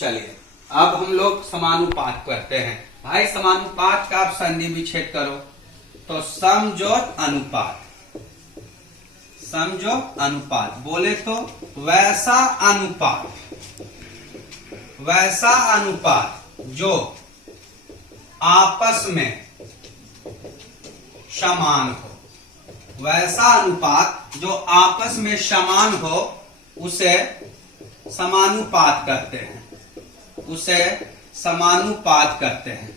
चलिए अब हम लोग समानुपात करते हैं। भाई समानुपात का आप संधि विच्छेद करो तो समजोत अनुपात, समझो अनुपात बोले तो वैसा अनुपात, वैसा अनुपात जो आपस में समान हो, वैसा अनुपात जो आपस में समान हो उसे समानुपात कहते हैं, उसे समानुपात कहते हैं,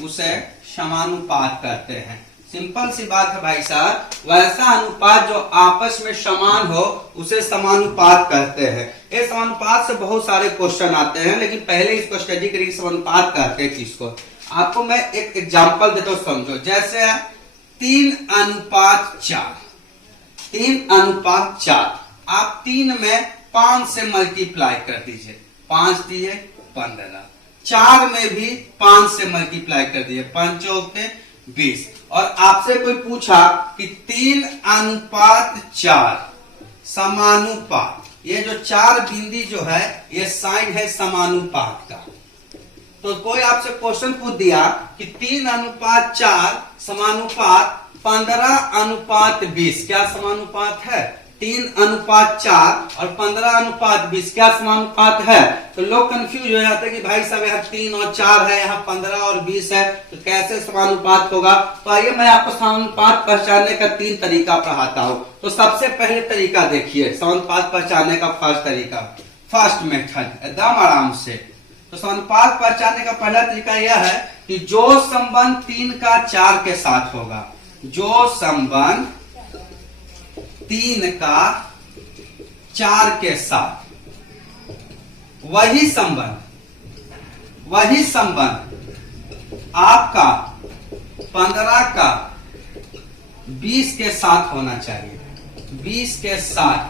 उसे समानुपात कहते हैं। सिंपल सी बात है भाई साहब, वैसा अनुपात जो आपस में समान हो उसे समानुपात कहते हैं। इस समानुपात से बहुत सारे क्वेश्चन आते हैं, लेकिन पहले इसको स्टडी करिए समानुपात कहते हैं किसको। आपको मैं एक एग्जांपल देता हूं, समझो। जैसे 3:4, 3:4, आप 3 में 5 से मल्टीप्लाई कर दीजिए, 5 दिए 15, 4 में भी 5 से मल्टीप्लाई कर दीजिए, 5 चौके 20। और आपसे कोई पूछा कि 3:4 समानुपात, ये जो 4 बिंदी जो है ये साइन है समानुपात का। तो कोई आपसे क्वेश्चन पूछ दिया कि 3:4 समानुपात 15:20 क्या समानुपात है? 3:4 और 15:20 क्या समानुपात है? तो लोग कंफ्यूज हो जाते हैं कि भाई साहब यहाँ 3 और 4 है, यहाँ 15 और 20 है, तो कैसे समानुपात होगा। तो आइए मैं आपको समानुपात पहचानने का 3 तरीका पढ़ाता हूँ। तो सबसे पहले तरीका देखिए समानुपात पहचानने का, फर्स्ट तरीका, फर्स्ट मेथड, एकदम आराम से। तो समानुपात पहचानने का पहला तरीका यह है कि जो संबंध 3 का 4 के साथ होगा, जो संबंध 3 का 4 के साथ, वही संबंध आपका 15 का 20 के साथ होना चाहिए, 20 के साथ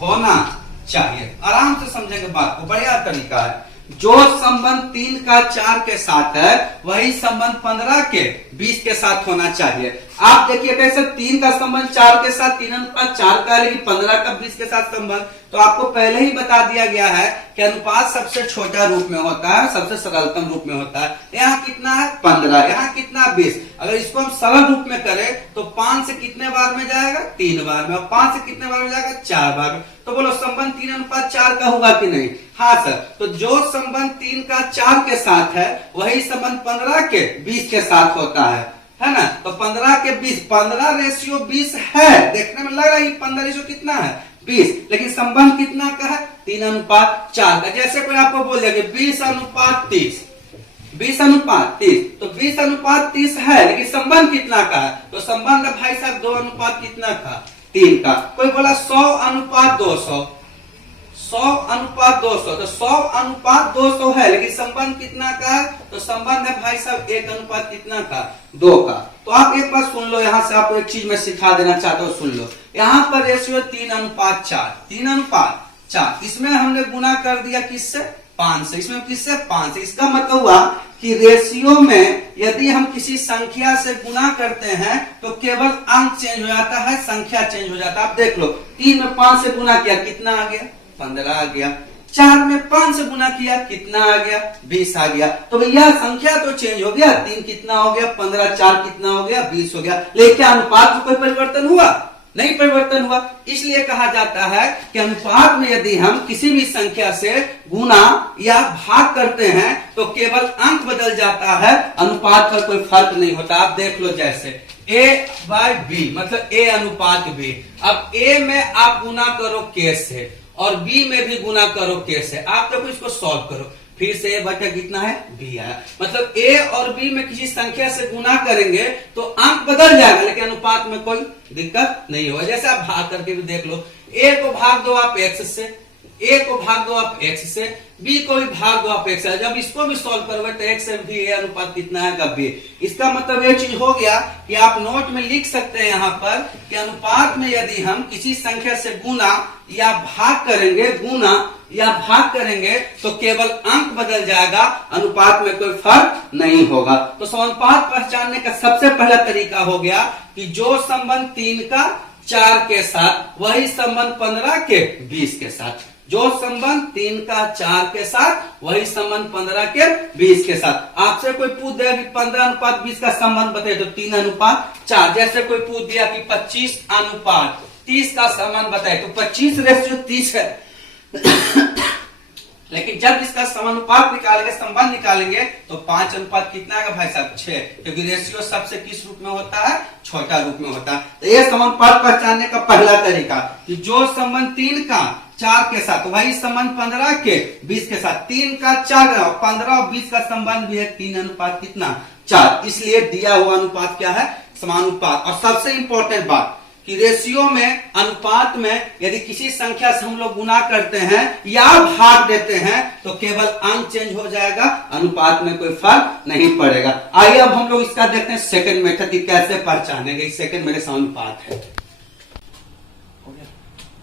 होना चाहिए। आराम से समझेंगे बात को, बढ़िया तरीका है। जो संबंध 3 का 4 के साथ है वही संबंध 15 के 20 के साथ होना चाहिए। आप देखिए कैसे 3 का संबंध 4 के साथ 3:4 का है, लेकिन 15 का 20 के साथ संबंध। तो आपको पहले ही बता दिया गया है कि अनुपात सबसे छोटा रूप में होता है, सबसे सरलतम रूप में होता है। यहाँ कितना है? 15, यहाँ कितना? 20। अगर इसको हम सरल रूप में करें तो 5 से कितने बार में जाएगा? 3 बार में। और 5 से कितने बार में जाएगा? 4 बार में। तो बोलो संबंध 3:4 का होगा कि नहीं? हाँ सर। तो जो संबंध 3 का 4 के साथ है वही संबंध 15 के 20 के साथ होता है ना। तो 15 के 20, 15:20 है। देखने में लग रहा है 15 कितना है? 20, लेकिन संबंध कितना का है? 3:4 का। जैसे कोई आपको बोल दिया कि 20:30, 20:30, तो 20:30 है, लेकिन संबंध कितना का है? तो संबंध भाई साहब 2 कितना था? 3 का। कोई बोला 100:200, 100:200, तो 100:200 है, लेकिन संबंध कितना का है? तो संबंध है भाई साहब 1 कितना का? 2 का। तो आप एक बार सुन लो, यहां से आपको एक चीज मैं सिखा देना चाहता हूं, सुन लो। यहाँ पर रेशियो 3:4, 3:4, इसमें हमने गुना कर दिया किससे? 5 से। इसमें किससे? 5 से। इसका मतलब हुआ कि रेशियो में यदि हम किसी संख्या से गुना करते हैं तो केवल अंक चेंज हो जाता है, संख्या चेंज हो जाता है। आप देख लो, 3 में 5 से गुना किया, कितना आ गया? 15 आ गया। 4 में 5 से गुना किया, कितना आ गया? 20 आ गया। तो भैया संख्या तो चेंज हो गया, 3 कितना हो गया? 15, 4 कितना हो गया? 20 हो गया। लेकिन क्या अनुपात में कोई परिवर्तन हुआ? नहीं परिवर्तन हुआ। इसलिए कहा जाता है कि अनुपात में यदि हम किसी भी संख्या से गुना या भाग करते हैं तो केवल अंक बदल जाता है, अनुपात पर कोई फर्क नहीं होता। आप देख लो, जैसे A/B मतलब A:B। अब A में आप गुना करो K से और B में भी गुना करो K से। आप देखो इसको सॉल्व करो, फिर से A बटा कितना है? B आया। मतलब A और B में किसी संख्या से गुना करेंगे तो अंक बदल जाएगा, लेकिन अनुपात में कोई दिक्कत नहीं होगा। जैसे आप भाग करके भी देख लो, A को भाग दो आप X से, A को भाग दो आप X से, B को भी भाग दो आप X से। जब इसको भी सॉल्व करोगे तो X से भी A अनुपात कितना है? B। इसका मतलब ये चीज हो गया कि आप नोट में लिख सकते हैं यहाँ पर कि अनुपात में यदि हम किसी संख्या से गुना या भाग करेंगे, गुना या भाग करेंगे तो केवल अंक बदल जाएगा, अनुपात में कोई फर्क नहीं होगा। तो समानुपात पहचानने का सबसे पहला तरीका हो गया कि जो संबंध 3 का 4 के साथ वही संबंध 15 के 20 के साथ, जो संबंध 3 का 4 के साथ वही संबंध 15 के 20 के साथ। आपसे कोई पूछ दिया कि 15:20 का संबंध बताइए तो 3:4। जैसे कोई पूछ दिया कि 25:30 का संबंध बताए तो 25:30 है। लेकिन जब इसका समानुपात निकालेंगे, संबंध निकालेंगे तो 5 कितना आएगा भाई साहब 6, क्योंकि रेशियो सबसे किस रूप में होता है, छोटा रूप में होता है। तो ये समानुपात पहचानने का पहला तरीका कि जो संबंध 3 का 4 के साथ वही संबंध 15 के 20 के साथ। 3 का 4 15 और 20 का संबंध भी है 3 कितना 4, इसलिए दिया हुआ अनुपात क्या है, समानुपात। और सबसे इंपॉर्टेंट बात कि रेशियो में, अनुपात में यदि किसी संख्या से हम लोग गुना करते हैं या भाग देते हैं तो केवल अंक चेंज हो जाएगा, अनुपात में कोई फर्क नहीं पड़ेगा। आइए अब हम लोग इसका देखते हैं सेकंड मेथड की कैसे पहचानेंगे। सेकंड मेरे समानुपात है।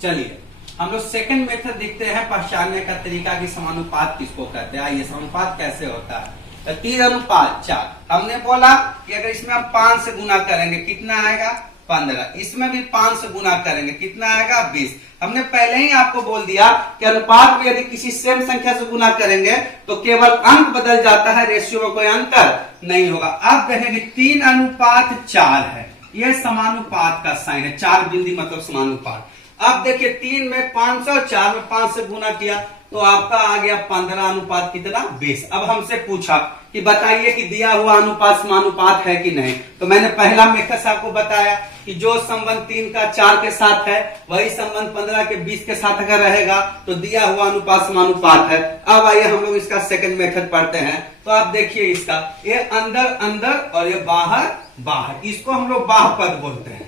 चलिए हम लोग सेकंड मेथड देखते हैं पहचानने का तरीका कि समानुपात किसको कहते हैं। आइए समानुपात कैसे होता है। तो 3:4 हमने बोला कि अगर इसमें हम 5 से गुना करेंगे कितना आएगा 15, इसमें भी 5 से गुना करेंगे कितना आएगा 20। हमने पहले ही आपको बोल दिया कि अनुपात में यदि किसी सेम संख्या से गुना करेंगे तो केवल अंक बदल जाता है, रेशियो में कोई अंतर नहीं होगा। अब देखेंगे 3:4 है, यह समानुपात का साइन है, 4 बिंदी मतलब समानुपात। अब देखिए 3 में 500 और 4 में 5 से गुना किया तो आपका आ गया 15 कितना 20। अब हमसे पूछा कि बताइए कि दिया हुआ अनुपात समानुपात है कि नहीं। तो मैंने पहला मेथड से आपको बताया कि जो संबंध 3 का 4 के साथ है वही संबंध 15 के 20 के साथ अगर रहेगा तो दिया हुआ अनुपात समानुपात है। अब आइए हम लोग इसका सेकंड मेथड पढ़ते हैं। तो आप देखिए इसका, ये अंदर अंदर और ये बाहर बाहर, इसको हम लोग बाह्यपद बोलते हैं,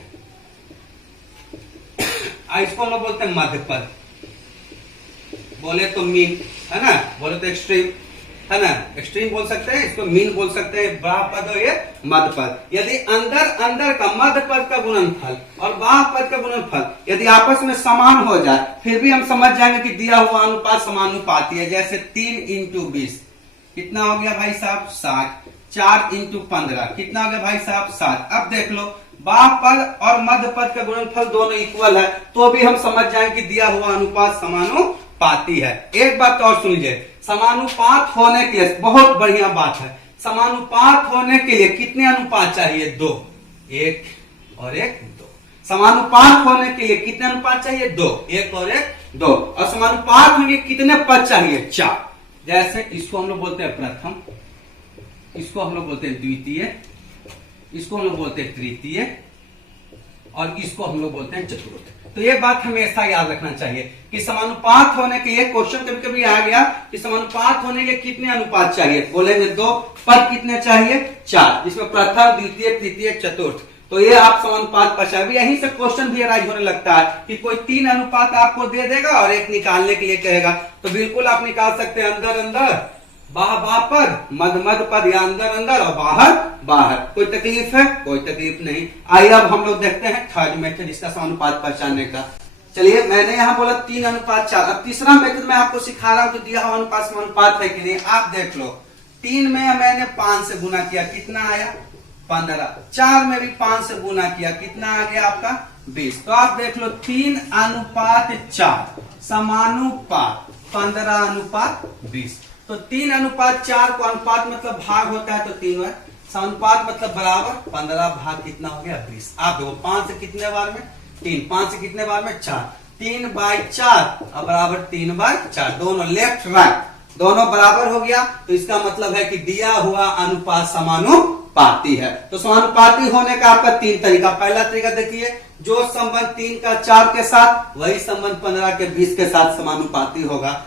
इसको हम लोग बोलते हैं मध्य पद। बोले तो मीन है ना, बोले तो एक्सट्रीम है ना, एक्सट्रीम बोल सकते हैं, इसको मीन बोल सकते हैं, बाह्य पद और ये मध्य पद। यदि अंदर अंदर का मध्य पद का गुणनफल और बाह्य पद का गुणनफल यदि आपस में समान हो जाए फिर भी हम समझ जाएंगे कि दिया हुआ अनुपात समानुपाती है। जैसे 3 × 20 कितना हो गया भाई साहब 60, 4 × 15 कितना हो गया भाई साहब 7। अब देख लो बाह्य पद और मध्य पद का गुणनफल दोनों इक्वल है तो भी हम समझ जाएंगे कि दिया हुआ अनुपात समानुपाती है। एक बात और सुन लीजिए, समानुपात होने के लिए बहुत बढ़िया बात है, समानुपात होने के लिए कितने अनुपात चाहिए 2, 1 और 1 2। समानुपात होने के लिए कितने अनुपात चाहिए 2, 1 और 1 2। और समानुपात होने के कितने पद चाहिए 4। जैसे इसको हम लोग बोलते हैं प्रथम, इसको हम लोग बोलते हैं द्वितीय, इसको हम लोग बोलते हैं तृतीय और इसको हम लोग बोलते हैं चतुर्थ। तो ये बात हमेशा याद रखना चाहिए कि समानुपात होने के लिए, क्वेश्चन कभी कभी आ गया कि समानुपात होने के लिए कितने अनुपात चाहिए, बोलेंगे 2, पद कितने चाहिए 4, जिसमें प्रथम द्वितीय तृतीय चतुर्थ। तो ये आप समानुपात पहचान, यहीं से क्वेश्चन भी राइज होने लगता है कि कोई 3 अनुपात आपको दे देगा और एक निकालने के लिए कहेगा तो बिल्कुल आप निकाल सकते हैं अंदर अंदर, बाह्य पद, मध्य पद या अंदर अंदर और बाहर बाहर। कोई तकलीफ है? कोई तकलीफ नहीं। आइए अब हम लोग देखते हैं थर्ड मेथड इसका समानुपात पहचानने का। चलिए मैंने यहाँ बोला 3:4, अब तीसरा मेथड मैं आपको सिखा रहा हूं कि दिया हुआ अनुपात समानुपात है कि नहीं। आप देख लो 3 में मैंने 5 से गुना किया कितना आया 15, 4 में भी 5 से गुना किया कितना आ गया आपका 20। तो आप देख लो 3:4 समानुपात 15:20। तो 3:4 को अनुपात मतलब भाग होता है तो 3 है, समानुपात मतलब बराबर 15 भाग कितना हो गया 20। आप देखो 5 से कितने बार में 3, 5 से कितने बार में 4, 3/4 और बराबर 3/4, दोनों लेफ्ट राइट दोनों बराबर हो गया। तो इसका मतलब है कि दिया हुआ अनुपात समानुपाती है। तो समानुपाती होने का आपका 3 तरीका। पहला तरीका देखिए, जो संबंध 3 का 4 के साथ वही संबंध 15 के 20 के साथ समानुपाती होगा।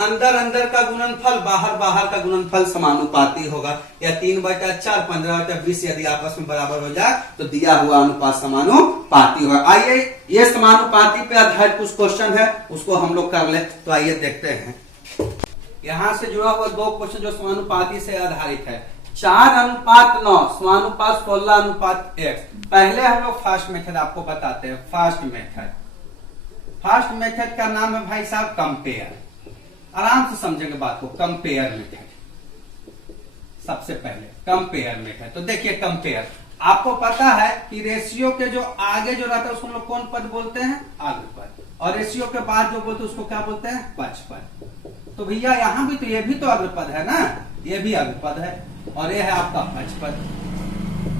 अंदर अंदर का गुणनफल बाहर बाहर का गुणनफल समानुपाती होगा, या 3/4 15/20 यदि आपस में बराबर हो जाए तो दिया हुआ अनुपात समानुपाती होगा। आइए ये समानुपाती पे आधारित कुछ क्वेश्चन है उसको हम लोग कर ले। तो आइए देखते हैं, यहां से जुड़ा हुआ 2 क्वेश्चन जो समानुपाती से आधारित है। 4:9 समानुपात 16:1। पहले हम लोग फर्स्ट मेथड आपको बताते हैं। फर्स्ट मेथड का नाम है भाई साहब कंपेयर। आराम से समझेंगे बात को। कंपेयर मेथड, सबसे पहले कंपेयर मेथड। तो देखिए कंपेयर, आपको पता है कि रेशियो के जो आगे जो रहता है उसको हम लोग कौन पद बोलते हैं? अग्रपद। और रेशियो के बाद जो बोलते हैं उसको क्या बोलते हैं? पक्षपद। तो भैया यहाँ भी तो ये भी तो अग्रपद है ना, ये भी अग्रपद है और ये है आपका पक्षपद।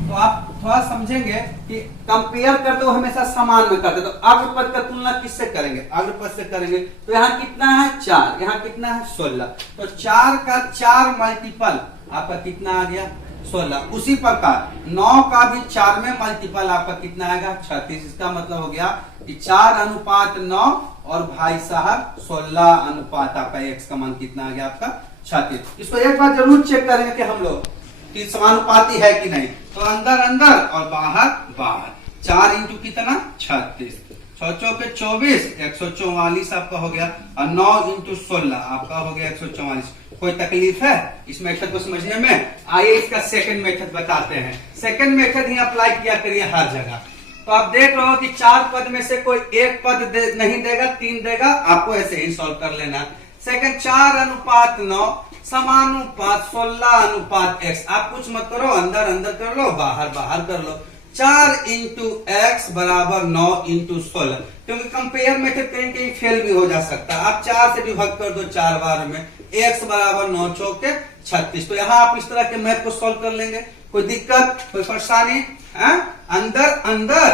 तो आप थोड़ा समझेंगे कि कंपेयर करते हो हमेशा समान में करते, तो अग्रपद का तुलना किससे करेंगे? अग्रपद से करेंगे। तो यहाँ कितना है? 4। यहाँ कितना है? 16। तो 4 का 4 मल्टीपल आपका कितना आ गया? 16। उसी प्रकार 9 का भी 4 में मल्टीपल आपका कितना आएगा? 36। इसका मतलब हो गया कि 4:9 और भाई साहब 16 अनुपात आपका x का मान कितना आ गया? आपका 36। इसको एक बार जरूर चेक करेंगे कि हम लोग कि समानुपाती है कि नहीं। तो अंदर अंदर और बाहर बाहर। 4 इंटू कितना? 36। 6 के 24, 144 आपका हो गया। और 9 इंटू 16 आपका हो गया 144। कोई तकलीफ है इस मेथड को समझने में? आइए इसका सेकंड मेथड बताते हैं। सेकंड मेथड ही अप्लाई किया करिए हर जगह। तो आप देख रहे हो कि 4 पद में से कोई एक पद नहीं देगा, 3 देगा, आपको ऐसे ही सॉल्व कर लेना। सेकंड 4:9 समानुपात 16 अनुपात x। आप कुछ मत करो, अंदर अंदर कर लो, बाहर बाहर कर लो। 4 इंटू एक्स बराबर 9 इंटू 16। क्योंकि कंपेयर मेथड कहीं कहीं फेल भी हो जा सकता है। आप 4 से विभाग कर दो 4 बार में, x बराबर 9 चौके 36। तो यहाँ आप इस तरह के मैथ को सॉल्व कर लेंगे। कोई दिक्कत, कोई परेशानी है? अंदर अंदर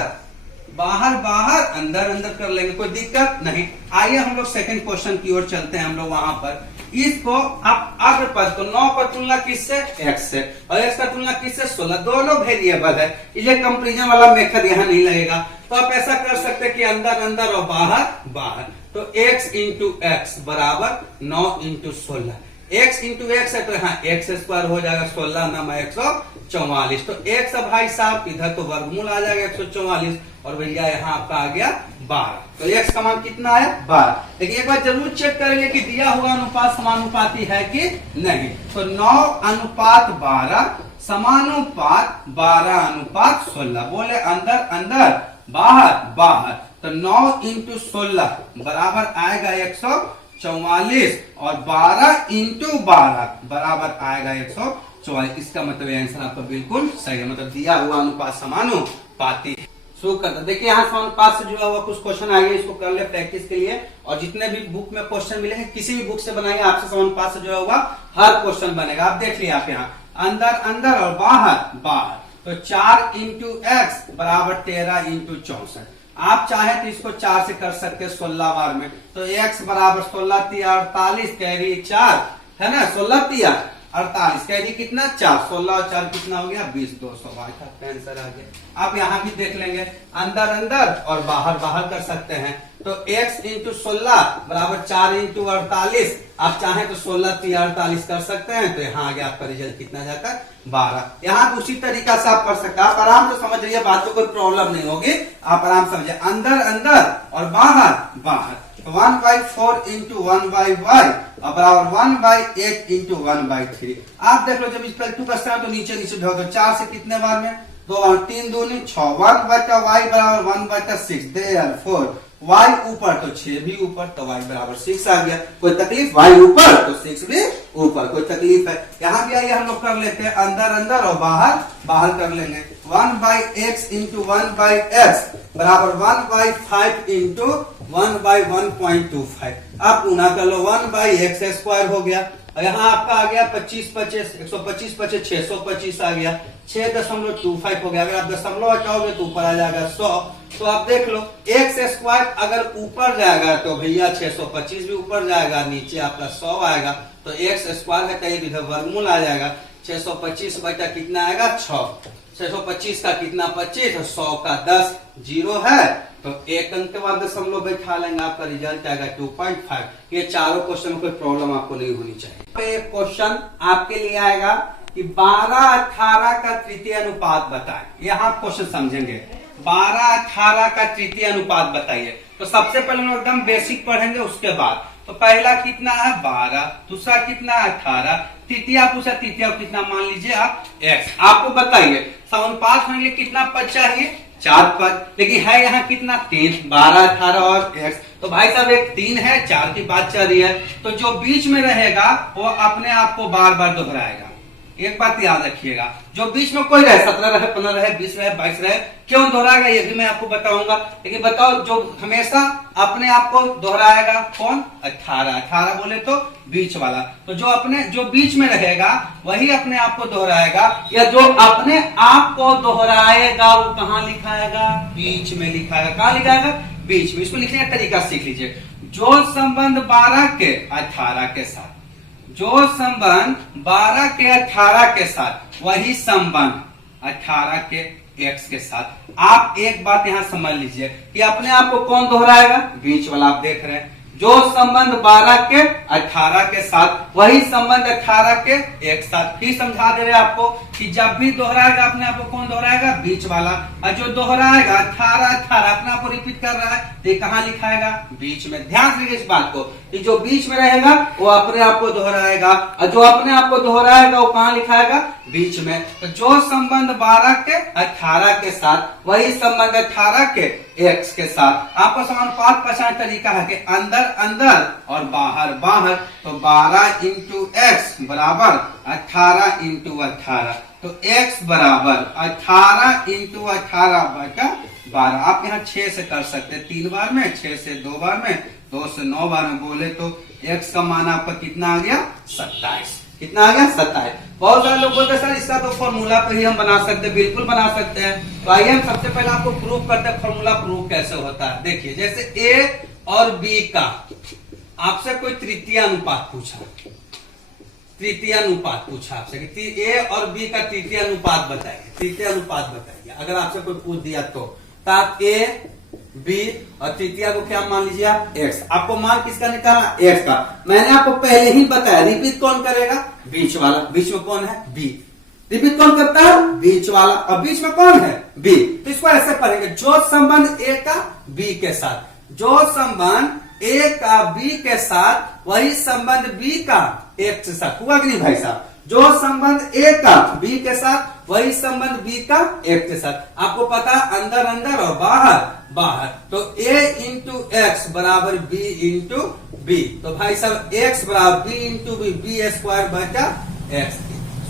बाहर बाहर, अंदर अंदर कर लेंगे, कोई दिक्कत नहीं। आइए हम लोग सेकंड क्वेश्चन की ओर चलते हैं। हम लोग वहां पर इसको आप अग्रपद को 9 पर तुलना किससे? x से, और x का तुलना किससे? 16। दोनों वेरिएबल है, इसलिए कंपेरिजन वाला मेथड यहाँ नहीं लगेगा। तो आप ऐसा कर सकते हैं कि अंदर अंदर और बाहर बाहर। तो x इंटू एक्स बराबर 9 इंटू 16। x इंटू एक्स है तो यहाँ एक्स स्क्वायर हो जाएगा, 16 नाम 144। तो x भाई साहब इधर तो वर्गमूल आ जाएगा 144, और भैया यहाँ आपका आ गया 12। तो x का मान कितना है? 12। लेकिन एक बार जरूर चेक करेंगे कि दिया हुआ अनुपात समानुपाती है कि नहीं। तो 9 अनुपात 12 समानुपात 12 अनुपात 16। बोले अंदर अंदर बाहर बाहर। तो 9 इंटू 16 बराबर आएगा 144, और 12 इंटू 12 बराबर आएगा 144। इसका मतलब आंसर आपका बिल्कुल सही है, मतलब दिया हुआ अनुपात समानुपाती है। शुरू करते देखिए, यहाँ समानुपात से जुड़ा हुआ कुछ क्वेश्चन आएंगे, इसको कर ले प्रैक्टिस के लिए। और जितने भी बुक में क्वेश्चन मिले हैं, किसी भी बुक से बनाइए, आपसे समानुपात से जुड़ा हुआ हर क्वेश्चन बनेगा। आप देख लिया, आप यहाँ अंदर अंदर और बाहर बाहर। तो 4 इंटू एक्स बराबर 13 इंटू 64। आप चाहे तो इसको 4 से कर सकते हैं 16 बार में। तो x बराबर 16 तिया 48, कैरी 4 है ना, 16 तिया 48, कैरी कितना 4, 16 और 4 कितना हो गया 20, 200 आंसर आ गया। आप यहाँ भी देख लेंगे, अंदर अंदर और बाहर बाहर कर सकते हैं। तो x इंटू 16 बराबर 4 इंटू 48। आप चाहें तो 16 तिया 48 कर सकते हैं। तो यहाँ आ गया आपका रिजल्ट कितना जाता है 12। यहाँ उसी तरीका से आप कर सकते हैं। आप आराम से समझ रहिए, बात में कोई प्रॉब्लम नहीं होगी, आप आराम समझिए। अंदर अंदर और बाहर बाहर। 1/4 इंटू 1/y और बराबर 1/8 इंटू 1/3। आप देख लो, जब इस पर 2 कसते हैं तो नीचे नीचे ढो दो। 4 से कितने बार में? 2 और 3 दूनी 6। 1/y बराबर 1/6। देयरफॉर y ऊपर तो 6 भी ऊपर, तो y बराबर 6 आ गया। कोई तकलीफ? y ऊपर तो 6 भी ऊपर, कोई तकलीफ है? यहाँ भी आइए हम लोग कर लेते हैं, अंदर अंदर और बाहर बाहर कर लेंगे। 1/x इंटू 1/x बराबर 1/5 इंटू 1/1.25। आप गुना कर लो, 1/x स्क्वायर हो गया। और यहाँ आपका आ गया 25 25, 125 25 625 आ गया, 6.25 हो गया। अगर आप दशमलव हटाओगे तो ऊपर आ जाएगा 100। तो आप देख लो, x स्क्वायर अगर ऊपर जाएगा तो भैया 625 भी ऊपर जाएगा, नीचे आपका 100 आएगा। तो x स्क्वायर है कहीं इधर वर्गमूल आ जाएगा। 625 बटा कितना आएगा 6, 625 का कितना 25, 100 का 10, 0 है तो एक अंक के बाद दशमलव बैठा लेंगे, आपका रिजल्ट आएगा 2.5। ये चारों क्वेश्चन में कोई प्रॉब्लम आपको नहीं होनी चाहिए। एक क्वेश्चन आपके लिए आएगा कि 12-18 का तृतीय अनुपात बताएं। यहाँ क्वेश्चन समझेंगे, 12-18 का तृतीय अनुपात बताइए। तो सबसे पहले हम एकदम बेसिक पढ़ेंगे, उसके बाद तो पहला कितना है 12, दूसरा कितना है 18, तृतीया पूछा, तृतीया कितना मान लीजिए आप x। आपको बताइए समानुपात होने के लिए कितना पद चाहिए? 4 पद, लेकिन है यहाँ कितना 3, 12 18 और x। तो भाई साहब एक 3 है, 4 की बात चल रही है, तो जो बीच में रहेगा वो अपने आप को बार बार दोहराएगा। एक बात याद रखिएगा, जो बीच में कोई रहे 17 रहे 15 रहे 20 रहे 22 रहे, क्यों दोहराएगा ये भी मैं आपको बताऊंगा। लेकिन बताओ जो हमेशा अपने आप को दोहराएगा कौन? 18। 18 बोले तो बीच वाला, तो जो बीच में रहेगा वही अपने आप को दोहराएगा, या जो अपने आप को दोहराएगा वो कहाँ लिखाएगा? बीच में लिखाएगा। कहाँ लिखाएगा? बीच में। इसको लिखने का तरीका सीख लीजिए। जो संबंध 12 के 18 के साथ, जो संबंध 12 के 18 के साथ, वही संबंध 18 के x के साथ। आप एक बात यहां समझ लीजिए कि अपने आप को कौन दोहराएगा? बीच वाला। आप देख रहे हैं, जो संबंध 12 के 18 के साथ, वही संबंध 18 के एक साथ। फिर समझा दे रहे आपको कि जब भी दोहराएगा अपने आप को कौन दोहराएगा? बीच वाला। और जो दोहराएगा 18 18 अपने आप को रिपीट कर रहा है, तो ये कहाँ लिखाएगा? बीच में। ध्यान से इस बात को कि जो बीच में रहेगा वो अपने आप को दोहराएगा, और जो अपने आप को दोहराएगा वो कहाँ लिखाएगा? बीच में। तो जो संबंध 12 के 18 के साथ, वही संबंध 18 के x के साथ। आपको समानुपात पहचान तरीका है कि अंदर अंदर और बाहर बाहर, तो 12 इंटू एक्स बराबर 18 इंटू 18, तो x बराबर 18 इंटू 18 बटा 12। आप यहाँ 6 से कर सकते हैं 3 बार में, 6 से 2 बार में, 2 से 9 बार में बोले तो x का मान आपका कितना आ गया? 27। कितना आ गया? 27। बहुत सारे लोग बोलते हैं सर इसका तो फॉर्मूला पे ही हम बना सकते हैं। बिल्कुल बना सकते हैं। तो आइए हम सबसे पहले आपको प्रूफ करते हैं फॉर्मूला प्रूफ कैसे होता है। देखिए, जैसे a और b का आपसे कोई तृतीय अनुपात पूछा, तृतीय अनुपात पूछा आपसे कि a और b का तृतीय अनुपात बताइए, तृतीय अनुपात बताइए। अगर आपसे कोई पूछ दिया तो आप a b और तृतीय को क्या मान लीजिए? x। आपको मान किसका निकालना? x का। मैंने आपको पहले ही बताया, रिपीट कौन करेगा? बीच वाला। बीच में कौन है? b। रिपीट कौन करता है? बीच वाला। और बीच में कौन है? b। तो इसको ऐसे पढ़ेंगे, जो संबंध a का b के साथ, जो संबंध a का b के साथ, वही संबंध b का x के साथ। हुआ कि नहीं भाई साहब? जो संबंध a का b के साथ, वही संबंध b का x के साथ। आपको पता अंदर अंदर और बाहर बाहर, तो a इंटू एक्स बराबर b इंटू b। तो भाई साहब x बराबर b इंटू b स्क्वायर बचा x,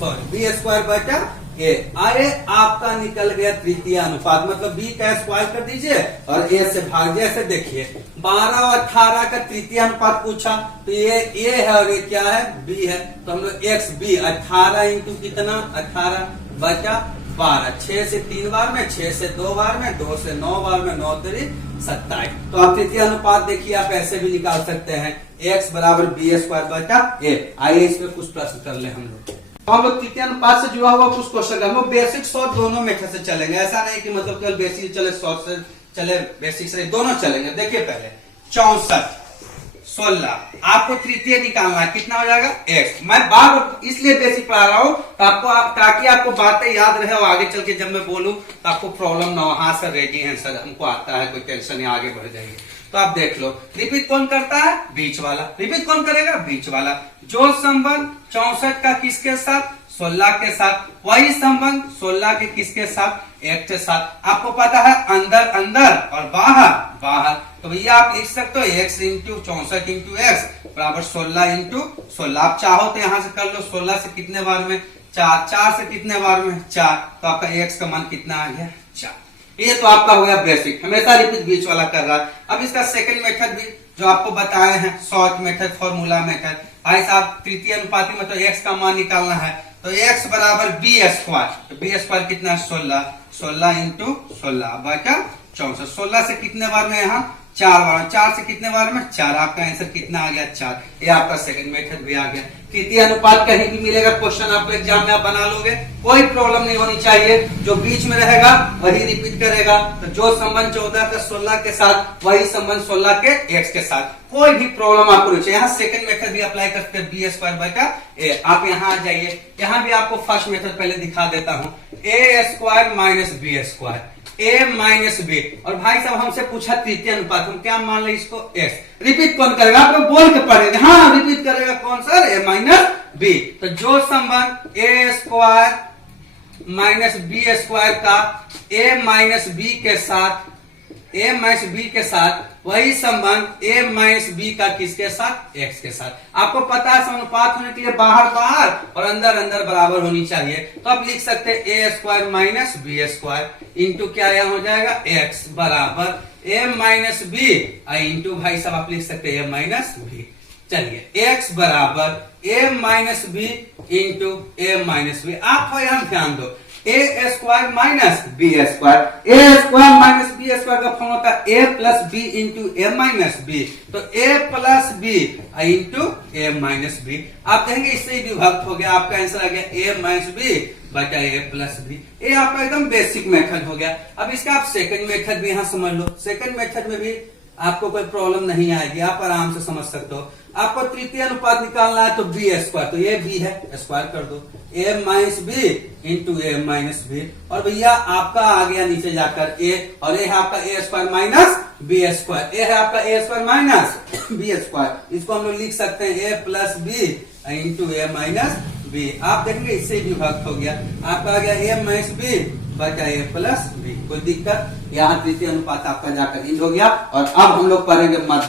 सॉरी b स्क्वायर बचा a। आए आपका निकल गया तृतीय अनुपात, मतलब b का स्क्वायर कर दीजिए और a से भाग दिया। ऐसे देखिए 12 और 18 का तृतीय अनुपात पूछा, तो ये a है और ये क्या है? b है। तो हम लोग x b 18 इंटू कितना? 18 बचा 12। 6 से 3 बार में, 6 से 2 बार में, 2 से 9 बार में, 9 3 27। तो आप तृतीय अनुपात देखिए, आप ऐसे भी निकाल सकते हैं, x बराबर b स्क्वायर बचा a। आइए इसमें कुछ प्रश्न कर ले हम लोग तृतीय अनुपात से जुड़ा हुआ कुछ क्वेश्चन हम लोग बेसिक शॉर्ट दोनों मेथड से चलेंगे। ऐसा नहीं कि मतलब केवल बेसिक चले, शॉर्ट से चले, बेसिक से, दोनों चलेंगे। देखिए पहले 64 16, आपको तृतीय निकालना है, कितना हो जाएगा? x। मैं बार इसलिए बेसिक पढ़ा रहा हूँ ताकि आपको बातें याद रहे और आगे चल के जब मैं बोलूं तो आपको प्रॉब्लम ना हो। हाँ सर रेडी है सर, हमको आता है, कोई टेंशन नहीं, आगे बढ़ जाएंगे। तो आप देख लो, रिपीट कौन करता है? बीच वाला। रिपीट कौन करेगा? बीच वाला। जो संबंध 64 का किसके साथ? 16 के साथ, वही संबंध 16 के किसके साथ? x के साथ। आपको पता है अंदर अंदर और बाहर बाहर, तो भैया आप लिख सकते हो x इंटू 64 इंटू एक्स बराबर 16 इंटू 16। आप चाहो तो यहां से कर लो, 16 से कितने बार में? 4, 4 से कितने बार में? 4। तो आपका x का मान कितना आ गया? 4। ये तो आपका हो गया बेसिक, हमेशा रिपीट बीच वाला कर रहा है। अब इसका सेकंड मेथड भी जो आपको बताए हैं, शॉर्ट मेथड, फॉर्मूला मेथड। भाई साहब तृतीय अनुपाती में तो x का मान निकालना है, तो x बराबर b स्क्वायर, तो b स्क्वायर कितना है? 16। 16 इंटू 16 बचा 64। 16 से कितने बार में? यहाँ 4 बार। 4 से कितने बार में? 4। आपका आंसर कितना आ गया? 4। ये आपका सेकंड मेथड भी आ गया। तृतीय अनुपात कहीं भी मिलेगा क्वेश्चन आपको एग्जाम में, आप बना लोगे, कोई प्रॉब्लम नहीं होनी चाहिए। जो बीच में रहेगा वही रिपीट करेगा। तो जो संबंध 14 का 16 के साथ, वही संबंध 16 के x के साथ। कोई भी प्रॉब्लम आपको नहीं चाहिए। यहाँ सेकंड मेथड भी अप्लाई करते हैं, बी स्क्वायर बटा ए। आप यहाँ आ जाइए, यहाँ भी आपको फर्स्ट मेथड पहले दिखा देता हूँ, A square minus B square, a minus B. और भाई साहब हमसे पूछा तृतीय अनुपात, हम क्या मान ले इसको? x। रिपीट कौन करेगा? आप लोग बोल के पढ़ेंगे। हाँ रिपीट करेगा कौन सर? a minus B. तो जो संबंध a square minus B square का a माइनस बी के साथ a माइनस बी के साथ वही संबंध a माइनस बी का किसके साथ, x के साथ। आपको पता है समानुपात होने के लिए बाहर बाहर और अंदर अंदर बराबर होनी चाहिए, तो आप लिख सकते हैं A square minus B square into क्या यहाँ हो जाएगा x बराबर a माइनस बी इंटू भाई साहब आप लिख सकते हैं a माइनस बी। चलिए x बराबर a minus B into A minus B. आप हो यहाँ ध्यान दो, A square minus B square, A square minus B square का फॉर्म होता है A plus B into A minus B, तो A plus B into A minus B. आप देखेंगे इससे ही विभक्त हो गया, आपका आंसर आ गया ए माइनस बी बटा ए प्लस बी। ये आपका एकदम बेसिक मेथड हो गया। अब इसका आप सेकंड मेथड भी यहाँ समझ लो। सेकंड मेथड में भी आपको कोई प्रॉब्लम नहीं आएगी, आप आराम से समझ सकते हो। आपको तृतीय अनुपात निकालना है तो बी स्क्वायर, तो ये बी है स्क्वायर कर दो, ए minus B into A minus B, और भैया आपका आ गया नीचे जाकर ए, और ये है आपका ए स्क्वायर माइनस बी स्क्वायर, ये है आपका ए स्क्वायर माइनस बी स्क्वायर। इसको हम लोग लिख सकते हैं ए plus B into A minus B. आप देखेंगे इससे विभक्त हो गया, आपका आ गया ए माइनस बी बटा ए प्लस बी। कोई दिक्कत, यहाँ तृतीय अनुपात आपका जाकर इंड हो गया। और अब हम लोग पढ़ेंगे मध्य